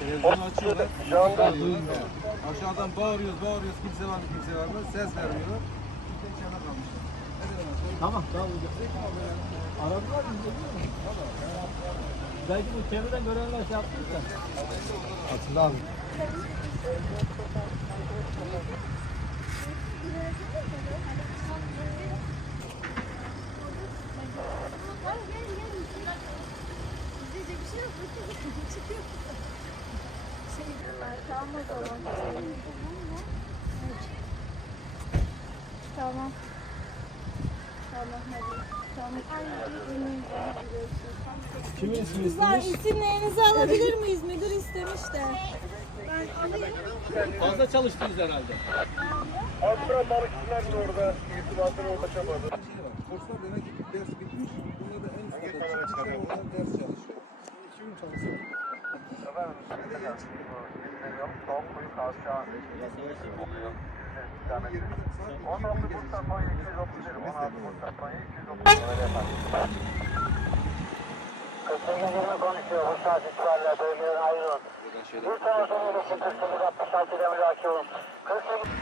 Televizyonu açıyorlar. Şu anda- Duymuyor. Aşağıdan bağırıyoruz, bağırıyoruz. Kimse var mı, kimse var mı? Ses vermiyorlar. De içeride kalmışlar. Tamam tamam. Aradılar mı? Belki bu çevreden görenler şey yaptıysa. Atilla abi. Bizde bir şey yok. Çıkıyor. Tamam. Tamam hadi. Tamam. Kimin ismi Kızlar isimlerinizi alabilir miyiz? Müdür istemiş de. Fazla çalıştınız herhalde. Astra balıkçılar da orada irtibatına ulaşamadı. Kurslar demek ki ders bitmiş. Bunlar da en. Onlar ders çalışıyor. İki gün çalışıyor. Efendim, bilmiyorum. Soğuk kuyu kavşağı oluyor. 16 Bursa Konya 231, 16 Bursa Konya 231. Öyle efendim. 48 20 konuşuyor. Bursa itibariyle bölgeden ayrılın. Bursa Bursa 66 demir akıyor. 48